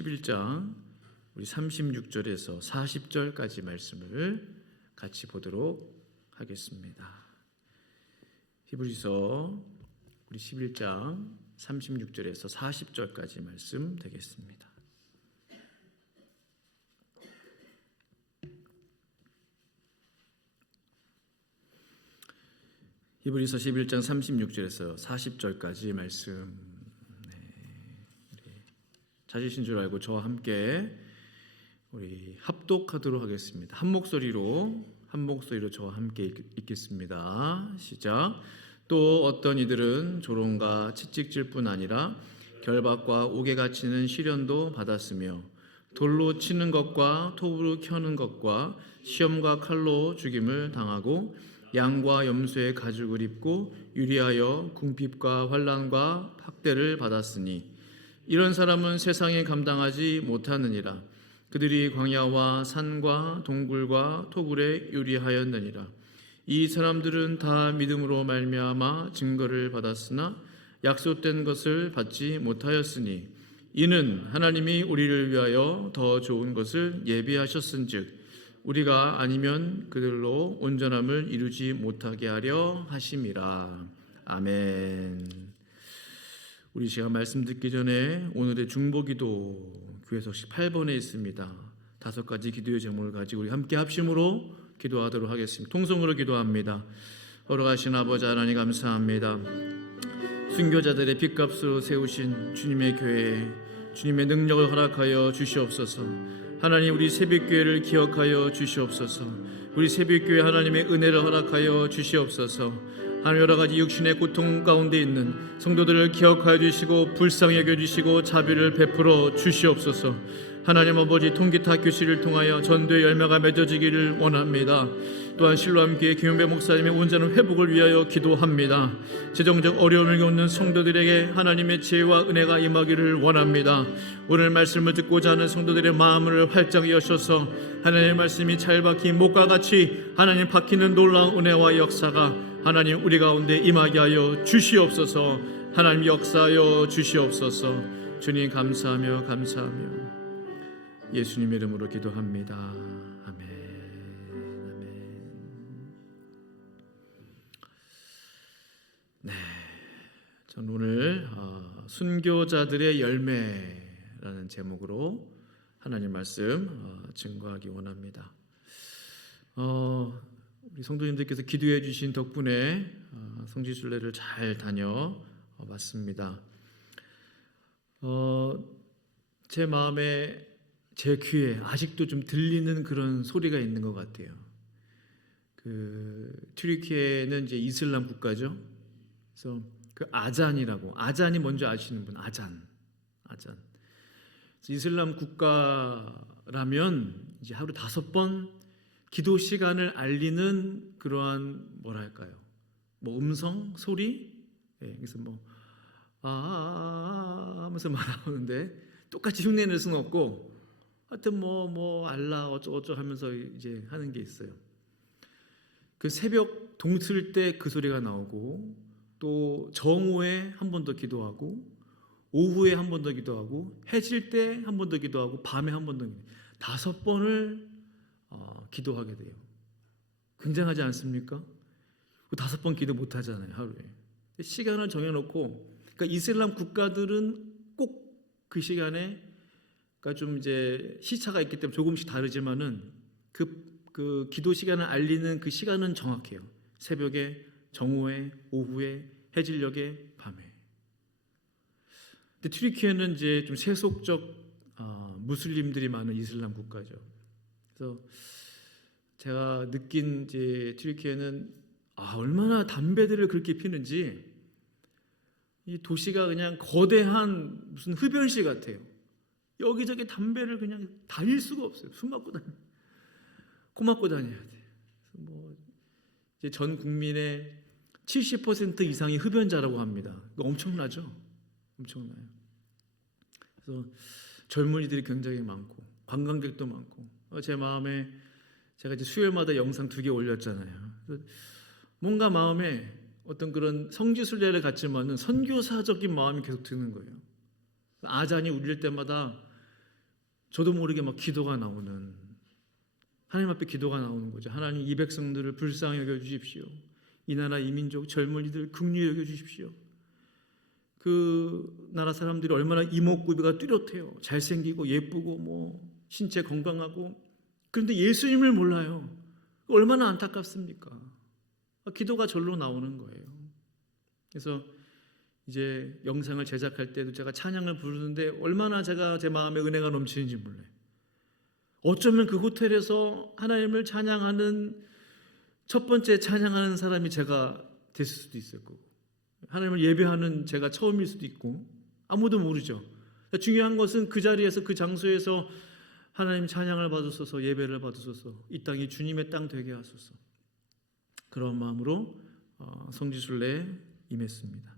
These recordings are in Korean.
11장 우리 36절에서 40절까지 말씀을 같이 보도록 하겠습니다. 히브리서 우리 11장 36절에서 40절까지 말씀 되겠습니다. 히브리서 11장 36절에서 40절까지 말씀 찾으신 줄 알고 저와 함께 우리 합독하도록 하겠습니다. 한 목소리로 저와 함께 읽겠습니다. 시작. 또 어떤 이들은 조롱과 채찍질 뿐 아니라 결박과 옥에 갇히는 시련도 받았으며 돌로 치는 것과 톱으로 켜는 것과 시험과 칼로 죽임을 당하고 양과 염소의 가죽을 입고 유리하여 궁핍과 환난과 학대를 받았으니 이런 사람은 세상에 감당하지 못하느니라. 그들이 광야와 산과 동굴과 토굴에 유리하였느니라. 이 사람들은 다 믿음으로 말미암아 증거를 받았으나 약속된 것을 받지 못하였으니 이는 하나님이 우리를 위하여 더 좋은 것을 예비하셨은즉 우리가 아니면 그들로 온전함을 이루지 못하게 하려 하심이라. 아멘. 우리 시간 말씀 듣기 전에 오늘의 중보기도 교회석식 8번에 있습니다. 5가지 기도의 제목을 가지고 우리 함께 합심으로 기도하도록 하겠습니다. 통성으로 기도합니다. 걸어가신 아버지 하나님 감사합니다. 순교자들의 핏값으로 세우신 주님의 교회에 주님의 능력을 허락하여 주시옵소서. 하나님, 우리 새벽교회를 기억하여 주시옵소서. 우리 새벽교회 하나님의 은혜를 허락하여 주시옵소서. 하나님, 여러 가지 육신의 고통 가운데 있는 성도들을 기억하여 주시고 불쌍히 여겨 주시고 자비를 베풀어 주시옵소서. 하나님 아버지, 통기타 교실을 통하여 전도의 열매가 맺어지기를 원합니다. 또한 실로암교회 김용배 목사님의 온전한 회복을 위하여 기도합니다. 재정적 어려움을 겪는 성도들에게 하나님의 지혜와 은혜가 임하기를 원합니다. 오늘 말씀을 듣고자 하는 성도들의 마음을 활짝 여셔서 하나님의 말씀이 잘 박힌 목과 같이 하나님 박히는 놀라운 은혜와 역사가 하나님 우리 가운데 임하게 하여 주시옵소서. 하나님 역사하여 주시옵소서. 주님 감사하며 예수님의 이름으로 기도합니다. 아멘. 네, 전 오늘 순교자들의 열매라는 제목으로 하나님 말씀 증거하기 원합니다. 우리 성도님들께서 기도해 주신 덕분에 성지순례를 잘 다녀봤습니다. 제 마음에 제 귀에 아직도 좀 들리는 그런 소리가 있는 것 같아요. 튀르키예는 이제 이슬람 국가죠. 그래서 아잔이 뭔지 아시는 분? 아잔. 이슬람 국가라면 이제 하루 5번 기도 시간을 알리는 그러한 뭐랄까요? 음성, 소리. 그래서 하면서 말하는데 똑같이 흉내낼 수는 없고. 하여튼 알라 어쩌고저쩌고 하면서 이제 하는 게 있어요. 그 새벽 동틀 때 그 소리가 나오고 또 정오에 한 번 더 기도하고 오후에 한 번 더 기도하고 해질 때 한 번 더 기도하고 밤에 한 번 더 5번을 기도하게 돼요. 굉장하지 않습니까? 5번 기도 못 하잖아요, 하루에. 시간을 정해놓고, 그러니까 이슬람 국가들은 꼭 그 시간에 그러니까 좀 이제 시차가 있기 때문에 조금씩 다르지만은 그 기도 시간을 알리는 그 시간은 정확해요. 새벽에, 정오에, 오후에, 해질녘에, 밤에. 근데 튀르키예는 이제 좀 세속적 무슬림들이 많은 이슬람 국가죠. 그래서 제가 느낀 이제 튀르키예는 얼마나 담배들을 그렇게 피는지 이 도시가 그냥 거대한 무슨 흡연실 같아요. 여기저기 담배를 그냥 다닐 수가 없어요. 코 막고 다녀야 돼. 이제 전 국민의 70% 이상이 흡연자라고 합니다. 엄청나죠? 엄청나요. 그래서 젊은이들이 굉장히 많고 관광객도 많고 제 마음에 제가 이제 수요일마다 영상 2개 올렸잖아요. 뭔가 마음에 어떤 그런 성지순례를 갖지만은 선교사적인 마음이 계속 드는 거예요. 아잔이 울릴 때마다 저도 모르게 막 기도가 나오는, 하나님 앞에 기도가 나오는 거죠. 하나님, 이 백성들을 불쌍히 여겨주십시오. 이 나라 이민족 젊은이들 긍휼히 여겨주십시오. 그 나라 사람들이 얼마나 이목구비가 뚜렷해요. 잘생기고 예쁘고 뭐 신체 건강하고. 그런데 예수님을 몰라요. 얼마나 안타깝습니까? 기도가 절로 나오는 거예요. 그래서 이제 영상을 제작할 때도 제가 찬양을 부르는데 얼마나 제가 제 마음에 은혜가 넘치는지 몰라요. 어쩌면 그 호텔에서 하나님을 찬양하는 첫 번째 찬양하는 사람이 제가 됐을 수도 있을 거고, 하나님을 예배하는 제가 처음일 수도 있고, 아무도 모르죠. 중요한 것은 그 자리에서 그 장소에서 하나님 찬양을 받으소서, 예배를 받으소서, 이 땅이 주님의 땅 되게 하소서. 그런 마음으로 성지순례에 임했습니다.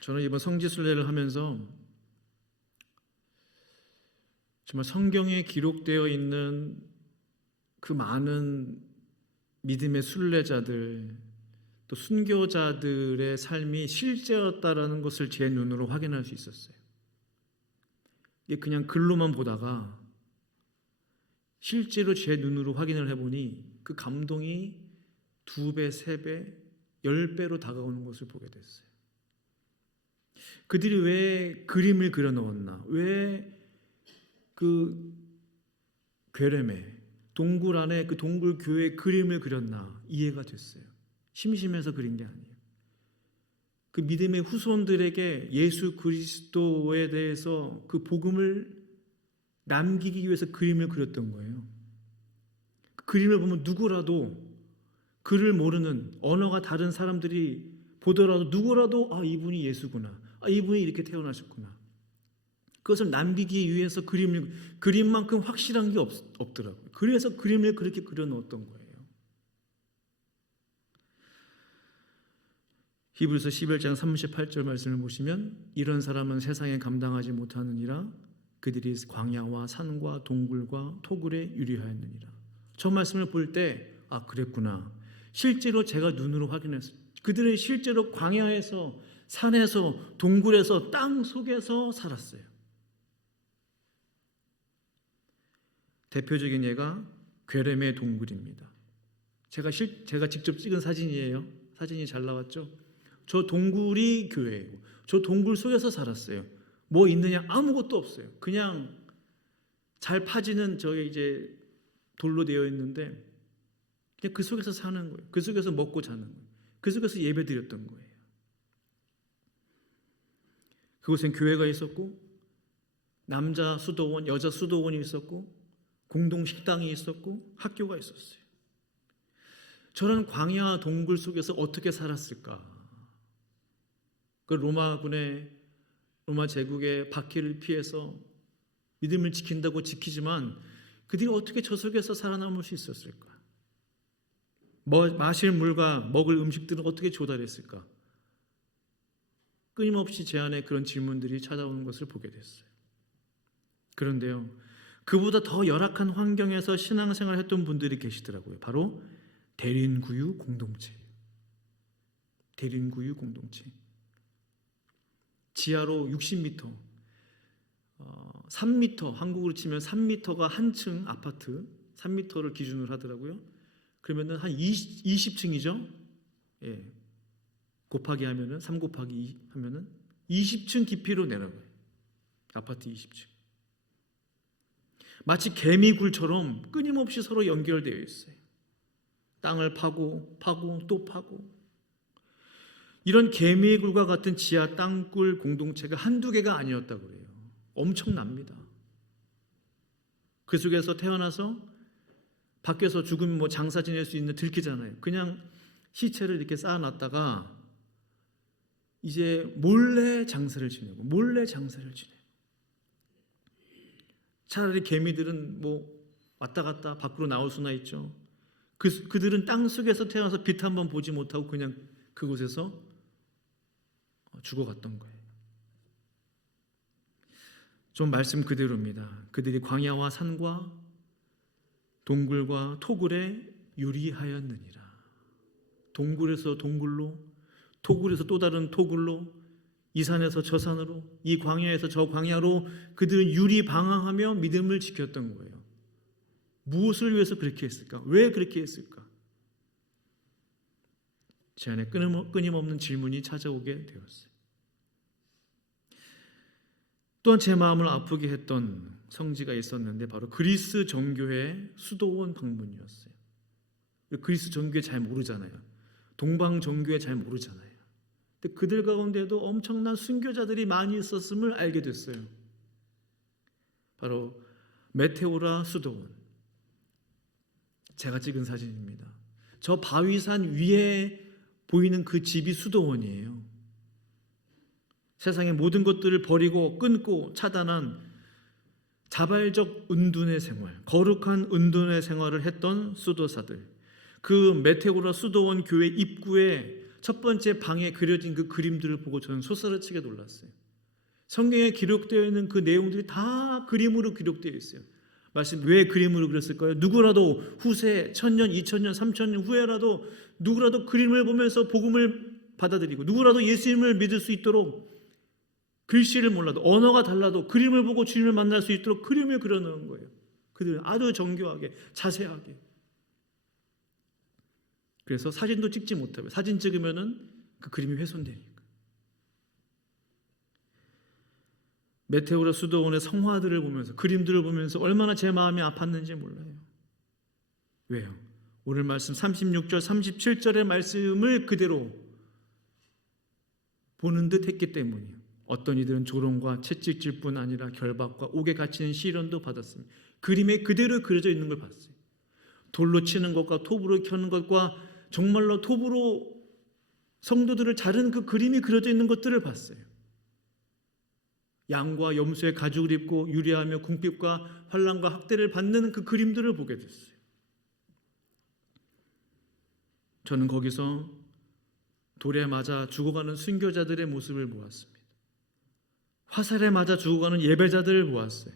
저는 이번 성지순례를 하면서 정말 성경에 기록되어 있는 그 많은 믿음의 순례자들, 또 순교자들의 삶이 실제였다라는 것을 제 눈으로 확인할 수 있었어요. 이게 그냥 글로만 보다가 실제로 제 눈으로 확인을 해보니 그 감동이 2배, 3배, 10배로 다가오는 것을 보게 됐어요. 그들이 왜 그림을 그려 넣었나? 왜 그 괴렘에 동굴 안에 그 동굴 교회의 그림을 그렸나? 이해가 됐어요. 심심해서 그린 게 아니에요. 그 믿음의 후손들에게 예수 그리스도에 대해서 그 복음을 남기기 위해서 그림을 그렸던 거예요. 그 그림을 보면 누구라도, 글을 모르는 언어가 다른 사람들이 보더라도 누구라도 이분이 예수구나, 이분이 이렇게 태어나셨구나, 그것을 남기기 위해서 그림만큼 확실한 게 없더라고요. 그래서 그림을 그렇게 그려 놓았던 거예요. 히브리서 11장 38절 말씀을 보시면, 이런 사람은 세상에 감당하지 못하느니라, 그들이 광야와 산과 동굴과 토굴에 유리하였느니라. 저 말씀을 볼 때 그랬구나. 실제로 제가 눈으로 확인했어요. 그들은 실제로 광야에서, 산에서, 동굴에서, 땅 속에서 살았어요. 대표적인 예가 괴렘의 동굴입니다. 제가 직접 찍은 사진이에요. 사진이 잘 나왔죠? 저 동굴이 교회예요. 저 동굴 속에서 살았어요. 뭐 있느냐? 아무것도 없어요. 그냥 잘 파지는 저게 이제 돌로 되어 있는데 그냥 그 속에서 사는 거예요. 그 속에서 먹고 자는 거예요. 그 속에서 예배 드렸던 거예요. 그곳엔 교회가 있었고, 남자 수도원, 여자 수도원이 있었고, 공동 식당이 있었고, 학교가 있었어요. 저런 광야 동굴 속에서 어떻게 살았을까? 그 로마 제국의 박해를 피해서 믿음을 지킨다고 지키지만 그들이 어떻게 저 속에서 살아남을 수 있었을까? 마실 물과 먹을 음식들은 어떻게 조달했을까? 끊임없이 제 안에 그런 질문들이 찾아오는 것을 보게 됐어요. 그런데요, 그보다 더 열악한 환경에서 신앙생활을 했던 분들이 계시더라고요. 바로 대린구유 공동체. 대린구유 공동체. 지하로 60m, 3m, 한국으로 치면 3m가 한 층 아파트, 3m를 기준으로 하더라고요. 그러면은 한 20층이죠. 예. 곱하기 하면은 3 곱하기 2 하면은 20층 깊이로 내려가요. 아파트 20층. 마치 개미굴처럼 끊임없이 서로 연결되어 있어요. 땅을 파고 또 파고. 이런 개미굴과 같은 지하 땅굴 공동체가 한두 개가 아니었다고 그래요. 엄청납니다. 그 속에서 태어나서 밖에서 죽으면 장사 지낼 수 있는 들키잖아요. 그냥 시체를 이렇게 쌓아놨다가 이제 몰래 장사를 지내고, 차라리 개미들은 왔다 갔다 밖으로 나올 수나 있죠. 그들은 땅 속에서 태어나서 빛 한번 보지 못하고 그냥 그곳에서 죽어갔던 거예요. 좀 말씀 그대로입니다. 그들이 광야와 산과 동굴과 토굴에 유리하였느니라. 동굴에서 동굴로, 토굴에서 또 다른 토굴로 이 산에서 저 산으로, 이 광야에서 저 광야로 그들은 유리방황하며 믿음을 지켰던 거예요. 무엇을 위해서 그렇게 했을까? 왜 그렇게 했을까? 제 안에 끊임없는 질문이 찾아오게 되었어요. 또한 제 마음을 아프게 했던 성지가 있었는데 바로 그리스 정교회 수도원 방문이었어요. 그리스 정교회 잘 모르잖아요. 동방 정교회 잘 모르잖아요. 근데 그들 가운데도 엄청난 순교자들이 많이 있었음을 알게 됐어요. 바로 메테오라 수도원. 제가 찍은 사진입니다. 저 바위산 위에 보이는 그 집이 수도원이에요. 세상의 모든 것들을 버리고 끊고 차단한 자발적 은둔의 생활, 거룩한 은둔의 생활을 했던 수도사들. 그 메테오라 수도원 교회 입구에 첫 번째 방에 그려진 그 그림들을 보고 저는 소스라치게 놀랐어요. 성경에 기록되어 있는 그 내용들이 다 그림으로 기록되어 있어요. 말씀 왜 그림으로 그렸을까요? 누구라도 후세 1000년, 2000년, 3000년 후에라도 누구라도 그림을 보면서 복음을 받아들이고 누구라도 예수님을 믿을 수 있도록 글씨를 몰라도 언어가 달라도 그림을 보고 주님을 만날 수 있도록 그림을 그려놓은 거예요. 그들은 아주 정교하게 자세하게. 그래서 사진도 찍지 못하고 사진 찍으면은 그 그림이 훼손되니까. 메테오라 수도원의 성화들을 보면서 그림들을 보면서 얼마나 제 마음이 아팠는지 몰라요. 왜요? 오늘 말씀 36절 37절의 말씀을 그대로 보는 듯 했기 때문이에요. 어떤 이들은 조롱과 채찍질뿐 아니라 결박과 옥에 갇히는 시련도 받았습니다. 그림에 그대로 그려져 있는 걸 봤어요. 돌로 치는 것과 톱으로 켜는 것과 정말로 톱으로 성도들을 자르는 그 그림이 그려져 있는 것들을 봤어요. 양과 염소의 가죽을 입고 유리하며 궁핍과 환난과 학대를 받는 그 그림들을 보게 됐어요. 저는 거기서 돌에 맞아 죽어가는 순교자들의 모습을 보았습니다. 화살에 맞아 죽어가는 예배자들을 보았어요.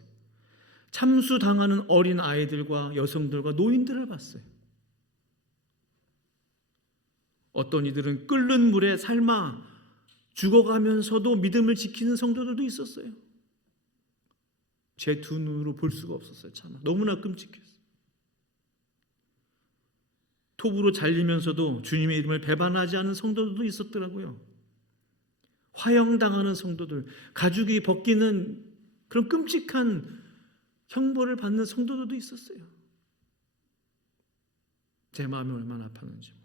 참수당하는 어린 아이들과 여성들과 노인들을 봤어요. 어떤 이들은 끓는 물에 삶아 죽어가면서도 믿음을 지키는 성도들도 있었어요. 제 두 눈으로 볼 수가 없었어요. 참 너무나 끔찍했어요. 톱으로 잘리면서도 주님의 이름을 배반하지 않은 성도들도 있었더라고요. 화형당하는 성도들, 가죽이 벗기는 그런 끔찍한 형벌을 받는 성도들도 있었어요. 제 마음이 얼마나 아팠는지 몰라요.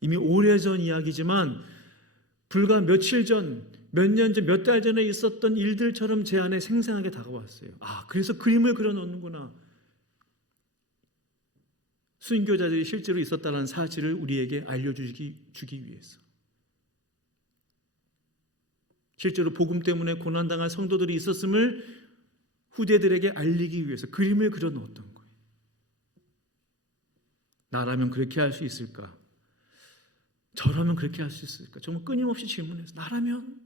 이미 오래전 이야기지만 불과 며칠 전, 몇 년 전, 몇 달 전에 있었던 일들처럼 제 안에 생생하게 다가왔어요. 아, 그래서 그림을 그려놓는구나. 순교자들이 실제로 있었다는 사실을 우리에게 알려주기 위해서. 실제로 복음 때문에 고난당한 성도들이 있었음을 후대들에게 알리기 위해서 그림을 그려놓았던 거예요. 나라면 그렇게 할 수 있을까? 저라면 그렇게 할 수 있을까? 정말 끊임없이 질문해서 나라면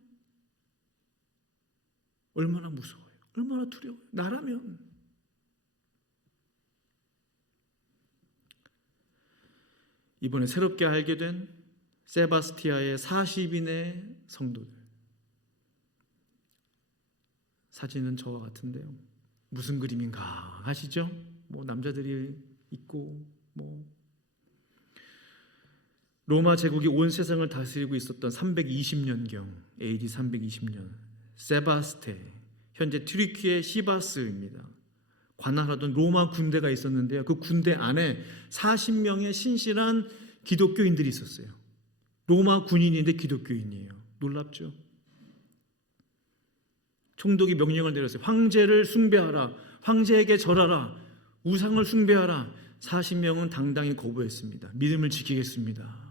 얼마나 무서워요? 얼마나 두려워요? 나라면. 이번에 새롭게 알게 된 세바스티아의 40인의 성도들. 사진은 저와 같은데요. 무슨 그림인가 하시죠? 뭐 남자들이 있고 로마 제국이 온 세상을 다스리고 있었던 320년경 AD 320년 세바스테 현재 튀르키예 시바스입니다. 관할하던 로마 군대가 있었는데요. 그 군대 안에 40명의 신실한 기독교인들이 있었어요. 로마 군인인데 기독교인이에요. 놀랍죠? 총독이 명령을 내렸어요. 황제를 숭배하라. 황제에게 절하라. 우상을 숭배하라. 40명은 당당히 거부했습니다. 믿음을 지키겠습니다.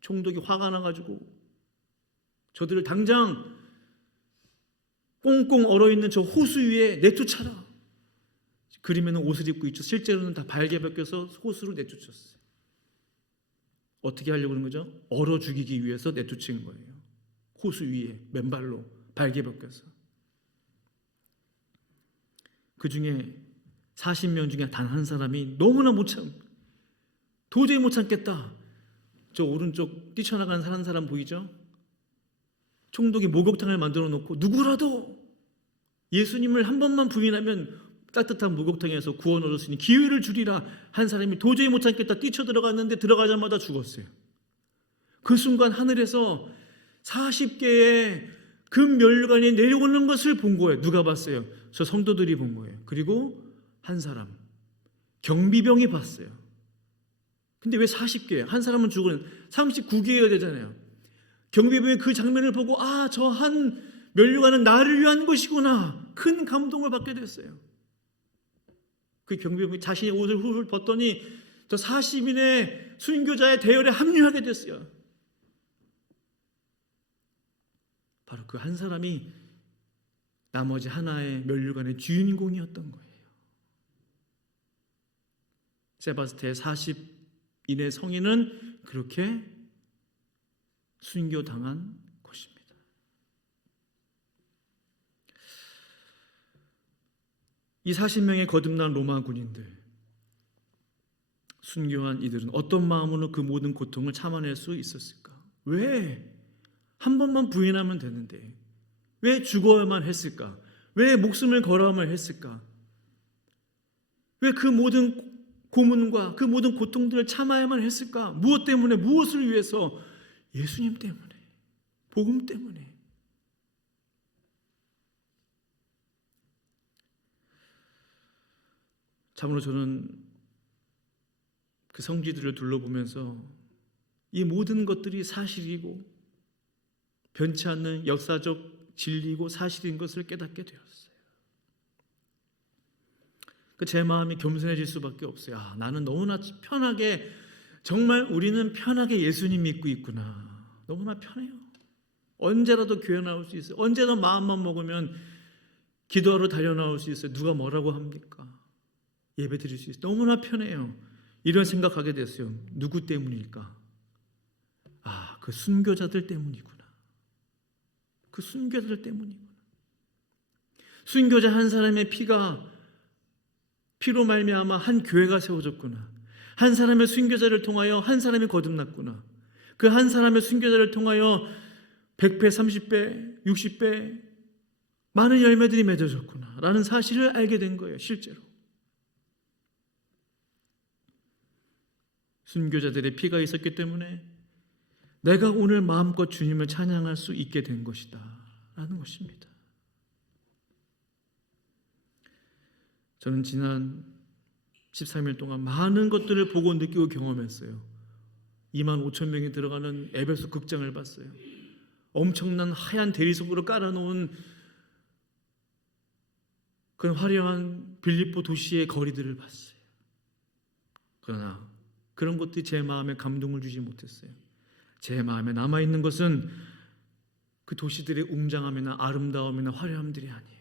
총독이 화가 나가지고 저들을 당장 꽁꽁 얼어있는 저 호수 위에 내쫓아라. 그림에는 옷을 입고 있죠. 실제로는 다 발개 벗겨서 호수로 내쫓았어요. 어떻게 하려고 하는 거죠? 얼어 죽이기 위해서 내쫓은 거예요. 호수 위에 맨발로 발개 벗겨서. 그 중에 40명 중에 단 한 사람이 너무나 도저히 못 참겠다. 저 오른쪽 뛰쳐나가는 사는 사람 보이죠? 총독이 목욕탕을 만들어 놓고 누구라도 예수님을 한 번만 부인하면 따뜻한 목욕탕에서 구원 얻을 수 있는 기회를 주리라 한 사람이 도저히 못 참겠다 뛰쳐 들어갔는데 들어가자마자 죽었어요. 그 순간 하늘에서 40개의 금 면류관이 내려오는 것을 본 거예요. 누가 봤어요? 저 성도들이 본 거예요. 그리고 한 사람 경비병이 봤어요. 근데 왜 40개? 한 사람은 죽으면 39개여야 되잖아요. 경비병이 그 장면을 보고 저 한 면류관은 나를 위한 것이구나. 큰 감동을 받게 됐어요. 그 경비병이 자신의 옷을 훌훌 벗더니 저 40인의 순교자의 대열에 합류하게 됐어요. 바로 그 한 사람이 나머지 하나의 면류관의 주인공이었던 거예요. 세바스테의 40인의 성인은 그렇게 순교당한 것입니다. 이 40명의 거듭난 로마 군인들, 순교한 이들은 어떤 마음으로 그 모든 고통을 참아낼 수 있었을까? 왜 한 번만 부인하면 되는데 왜 죽어야만 했을까? 왜 목숨을 걸어야만 했을까? 왜 그 모든 고문과 그 모든 고통들을 참아야만 했을까? 무엇 때문에? 무엇을 위해서? 예수님 때문에, 복음 때문에. 참으로 저는 그 성지들을 둘러보면서 이 모든 것들이 사실이고 변치 않는 역사적 진리고 사실인 것을 깨닫게 되었어요. 제 마음이 겸손해질 수밖에 없어요. 나는 너무나 편하게, 정말 우리는 편하게 예수님 믿고 있구나. 너무나 편해요. 언제라도 교회 나올 수 있어요. 언제나 마음만 먹으면 기도하러 달려나올 수 있어요. 누가 뭐라고 합니까? 예배 드릴 수 있어요. 너무나 편해요. 이런 생각하게 됐어요. 누구 때문일까? 그 순교자들 때문이구나. 그 순교자들 때문이구나. 순교자 한 사람의 피로 말미암아 한 교회가 세워졌구나. 한 사람의 순교자를 통하여 한 사람이 거듭났구나. 그 한 사람의 순교자를 통하여 100배, 30배, 60배 많은 열매들이 맺어졌구나 라는 사실을 알게 된 거예요. 실제로 순교자들의 피가 있었기 때문에 내가 오늘 마음껏 주님을 찬양할 수 있게 된 것이다 라는 것입니다. 저는 지난 13일 동안 많은 것들을 보고 느끼고 경험했어요. 25,000명이 들어가는 에베소 극장을 봤어요. 엄청난 하얀 대리석으로 깔아놓은 그런 화려한 빌립보 도시의 거리들을 봤어요. 그러나 그런 것들이 제 마음에 감동을 주지 못했어요. 제 마음에 남아있는 것은 그 도시들의 웅장함이나 아름다움이나 화려함들이 아니에요.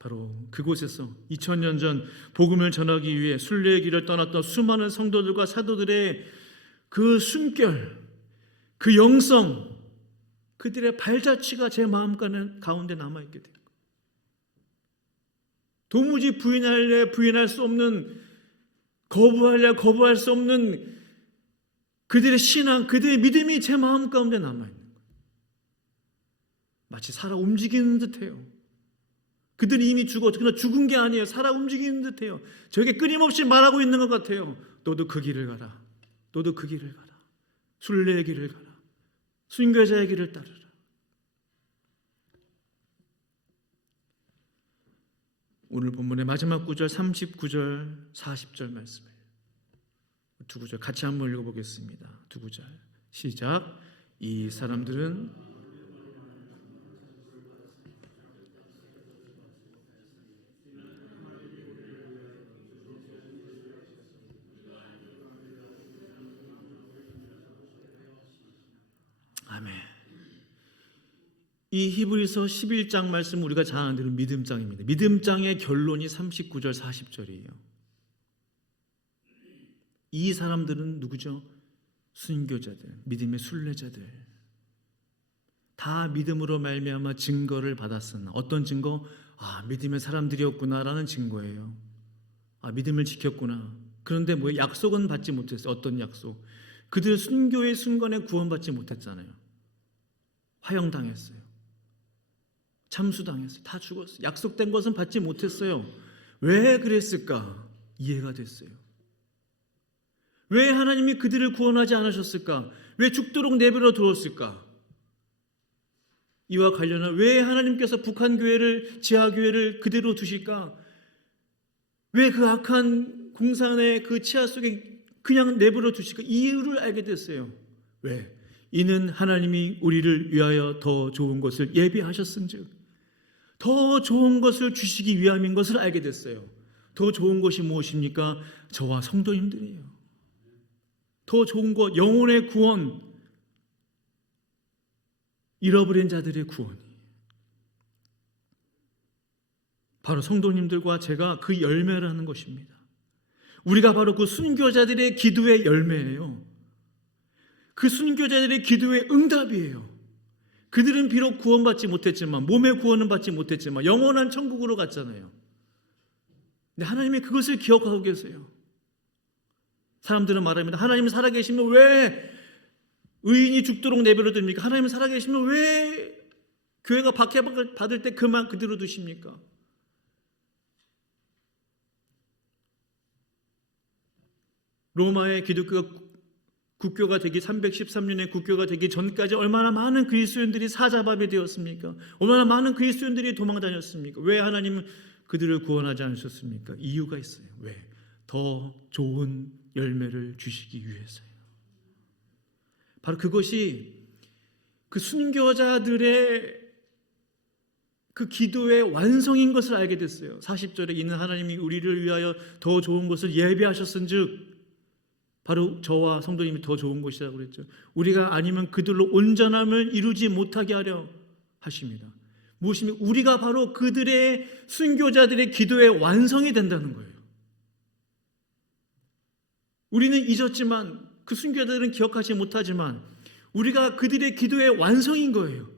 바로 그곳에서 2000년 전 복음을 전하기 위해 순례의 길을 떠났던 수많은 성도들과 사도들의 그 숨결, 그 영성, 그들의 발자취가 제 마음 가운데 남아있게 돼요. 도무지 부인할 수 없는, 거부할 수 없는 그들의 신앙, 그들의 믿음이 제 마음 가운데 남아있는 거예요. 마치 살아 움직이는 듯해요. 그들이 이미 그러나 죽은 게 아니에요. 살아 움직이는 듯해요. 저에게 끊임없이 말하고 있는 것 같아요. 너도 그 길을 가라. 너도 그 길을 가라. 순례의 길을 가라. 순교자의 길을 따르라. 오늘 본문의 마지막 구절 39절 40절 말씀을 두 구절 같이 한번 읽어보겠습니다. 두 구절 시작. 이 사람들은 아멘. 이 히브리서 11장 말씀 우리가 잘 아는 대로 믿음장입니다. 믿음장의 결론이 39절 40절이에요. 이 사람들은 누구죠? 순교자들, 믿음의 순례자들. 다 믿음으로 말미암아 증거를 받았으나 어떤 증거? 믿음의 사람들이었구나라는 증거예요. 믿음을 지켰구나. 그런데 뭐 약속은 받지 못했어요. 어떤 약속? 그들 순교의 순간에 구원받지 못했잖아요. 화형당했어요. 참수당했어요. 다 죽었어요. 약속된 것은 받지 못했어요. 왜 그랬을까? 이해가 됐어요. 왜 하나님이 그들을 구원하지 않으셨을까? 왜 죽도록 내버려 두었을까? 이와 관련한 왜 하나님께서 북한 교회를, 지하 교회를 그대로 두실까? 왜 그 악한 공산의 그 치하 속에 그냥 내버려 두실까? 이유를 알게 됐어요. 왜? 이는 하나님이 우리를 위하여 더 좋은 것을 예비하셨은즉, 더 좋은 것을 주시기 위함인 것을 알게 됐어요. 더 좋은 것이 무엇입니까? 저와 성도님들이에요. 더 좋은 것, 영혼의 구원, 잃어버린 자들의 구원. 바로 성도님들과 제가 그 열매라는 것입니다. 우리가 바로 그 순교자들의 기도의 열매예요. 그 순교자들의 기도의 응답이에요. 그들은 비록 구원받지 못했지만, 몸의 구원은 받지 못했지만 영원한 천국으로 갔잖아요. 근데 하나님이 그것을 기억하고 계세요. 사람들은 말합니다. 하나님은 살아계시면 왜 의인이 죽도록 내버려 둡니까? 하나님은 살아계시면 왜 교회가 박해받을 때 그만 그대로 두십니까? 로마의 기독교가 국교가 되기 313년에 국교가 되기 전까지 얼마나 많은 그리스도인들이 사자밥이 되었습니까? 얼마나 많은 그리스도인들이 도망다녔습니까? 왜 하나님은 그들을 구원하지 않으셨습니까? 이유가 있어요. 왜? 더 좋은 열매를 주시기 위해서요. 바로 그것이 그 순교자들의 그 기도의 완성인 것을 알게 됐어요. 40절에 이는 하나님이 우리를 위하여 더 좋은 것을 예비하셨은즉, 바로 저와 성도님이 더 좋은 것이라고 그랬죠. 우리가 아니면 그들로 온전함을 이루지 못하게 하려 하십니다. 무엇입니까? 우리가 바로 그들의 순교자들의 기도의 완성이 된다는 거예요. 우리는 잊었지만, 그 순교자들은 기억하지 못하지만 우리가 그들의 기도의 완성인 거예요.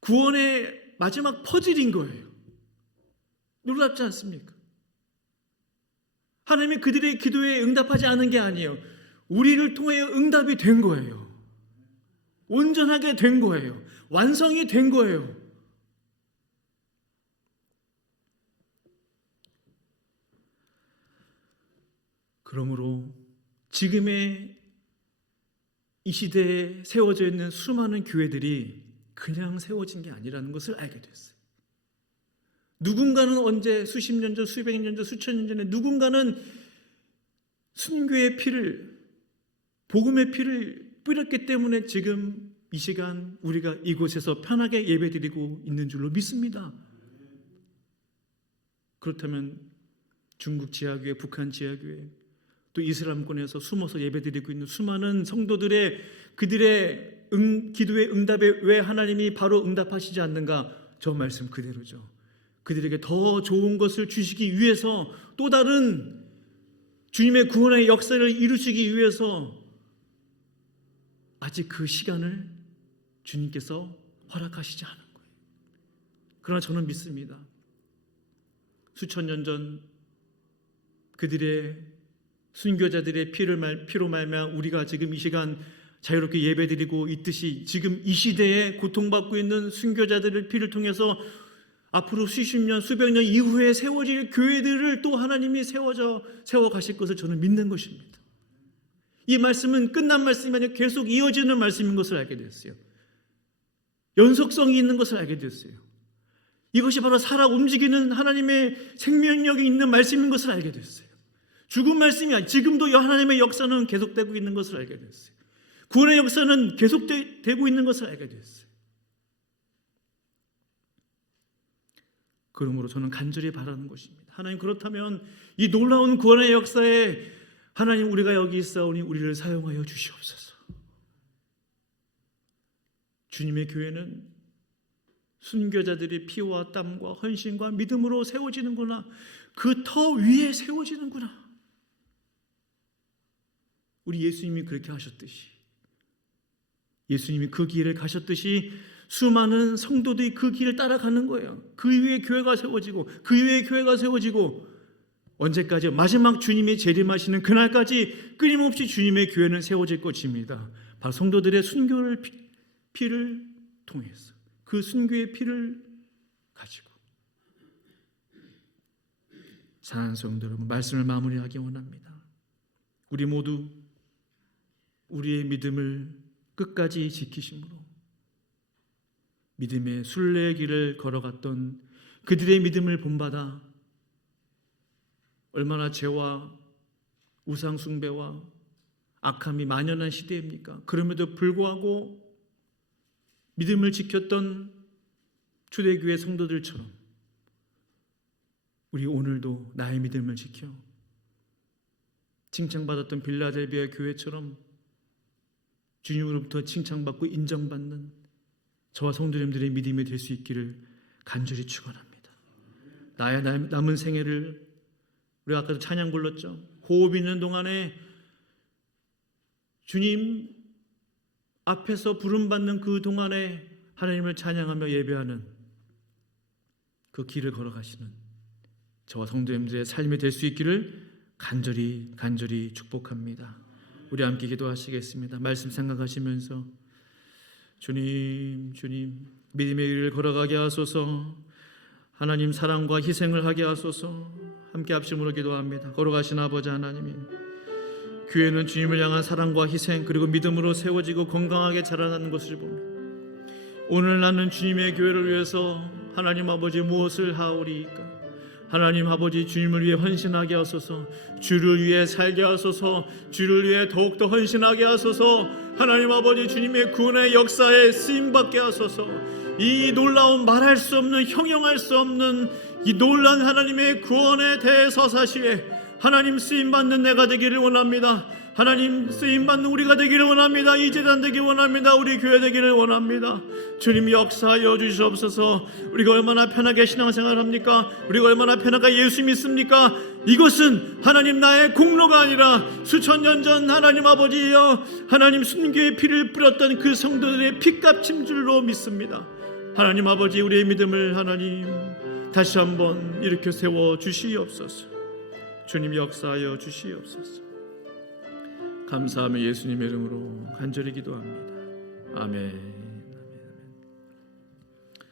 구원의 마지막 퍼즐인 거예요. 놀랍지 않습니까? 하나님이 그들의 기도에 응답하지 않은 게 아니에요. 우리를 통해 응답이 된 거예요. 온전하게 된 거예요. 완성이 된 거예요. 그러므로 지금의 이 시대에 세워져 있는 수많은 교회들이 그냥 세워진 게 아니라는 것을 알게 됐어요. 누군가는 언제 수십 년 전, 수백 년 전, 수천 년 전에 누군가는 순교의 피를, 복음의 피를 뿌렸기 때문에 지금 이 시간 우리가 이곳에서 편하게 예배드리고 있는 줄로 믿습니다. 그렇다면 중국 지하교회, 북한 지하교회, 또 이슬람권에서 숨어서 예배드리고 있는 수많은 성도들의 그들의 기도의 응답에 왜 하나님이 바로 응답하시지 않는가? 저 말씀 그대로죠. 그들에게 더 좋은 것을 주시기 위해서, 또 다른 주님의 구원의 역사를 이루시기 위해서 아직 그 시간을 주님께서 허락하시지 않은 거예요. 그러나 저는 믿습니다. 수천 년 전 그들의 순교자들의 피로 말미암아 우리가 지금 이 시간 자유롭게 예배드리고 있듯이, 지금 이 시대에 고통받고 있는 순교자들의 피를 통해서 앞으로 수십 년, 수백 년 이후에 세워질 교회들을 또 하나님이 세워 가실 것을 저는 믿는 것입니다. 이 말씀은 끝난 말씀이 아니라 계속 이어지는 말씀인 것을 알게 됐어요. 연속성이 있는 것을 알게 됐어요. 이것이 바로 살아 움직이는 하나님의 생명력이 있는 말씀인 것을 알게 됐어요. 죽은 말씀이 아니라 지금도 하나님의 역사는 계속되고 있는 것을 알게 됐어요. 구원의 역사는 계속되고 있는 것을 알게 됐어요. 그러므로 저는 간절히 바라는 것입니다. 하나님, 그렇다면 이 놀라운 구원의 역사에 하나님, 우리가 여기 있사오니 우리를 사용하여 주시옵소서. 주님의 교회는 순교자들의 피와 땀과 헌신과 믿음으로 세워지는구나. 그 터 위에 세워지는구나. 우리 예수님이 그렇게 하셨듯이, 예수님이 그 길을 가셨듯이 수많은 성도들이 그 길을 따라가는 거예요. 그 위에 교회가 세워지고, 그 위에 교회가 세워지고, 언제까지? 마지막 주님이 재림하시는 그날까지 끊임없이 주님의 교회는 세워질 것입니다. 바로 성도들의 순교를 피를 통해서, 그 순교의 피를 가지고. 사랑하는 성도 여러분, 말씀을 마무리하기 원합니다. 우리 모두 우리의 믿음을 끝까지 지키심으로 믿음의 순례의 길을 걸어갔던 그들의 믿음을 본받아 얼마나 죄와 우상 숭배와 악함이 만연한 시대입니까? 그럼에도 불구하고 믿음을 지켰던 초대교회 성도들처럼 우리 오늘도 나의 믿음을 지켜 칭찬받았던 빌라델비아 교회처럼 주님으로부터 칭찬받고 인정받는 저와 성도님들의 믿음이 될 수 있기를 간절히 축원합니다. 나의 남은 생애를, 우리가 아까도 찬양 불렀죠. 호흡 있는 동안에 주님 앞에서 부름받는 그 동안에 하나님을 찬양하며 예배하는 그 길을 걸어가시는 저와 성도님들의 삶이 될 수 있기를 간절히 축복합니다. 우리 함께 기도하시겠습니다. 말씀 생각하시면서 주님 믿음의 길을 걸어가게 하소서. 하나님 사랑과 희생을 하게 하소서. 함께 합심으로 기도합니다. 걸어가신 아버지 하나님이, 교회는 주님을 향한 사랑과 희생 그리고 믿음으로 세워지고 건강하게 자라나는 것을 봅니다. 오늘 나는 주님의 교회를 위해서 하나님 아버지 무엇을 하오리이까? 하나님 아버지, 주님을 위해 헌신하게 하소서. 주를 위해 살게 하소서. 주를 위해 더욱더 헌신하게 하소서. 하나님 아버지, 주님의 구원의 역사에 쓰임받게 하소서. 이 놀라운 말할 수 없는, 형용할 수 없는 이 놀라운 하나님의 구원에 대해서 사시에 하나님 쓰임받는 내가 되기를 원합니다. 하나님 쓰임받는 우리가 되기를 원합니다. 이 제단 되기를 원합니다. 우리 교회 되기를 원합니다. 주님 역사하여 주시옵소서. 우리가 얼마나 편하게 신앙생활을 합니까? 우리가 얼마나 편하게 예수 믿습니까? 이것은 하나님 나의 공로가 아니라 수천 년 전 하나님 아버지여 하나님 순교의 피를 뿌렸던 그 성도들의 피값인 줄로 믿습니다. 하나님 아버지, 우리의 믿음을 하나님 다시 한번 일으켜 세워 주시옵소서. 주님 역사하여 주시옵소서. 감사하며 예수님의 이름으로 간절히 기도합니다. 아멘.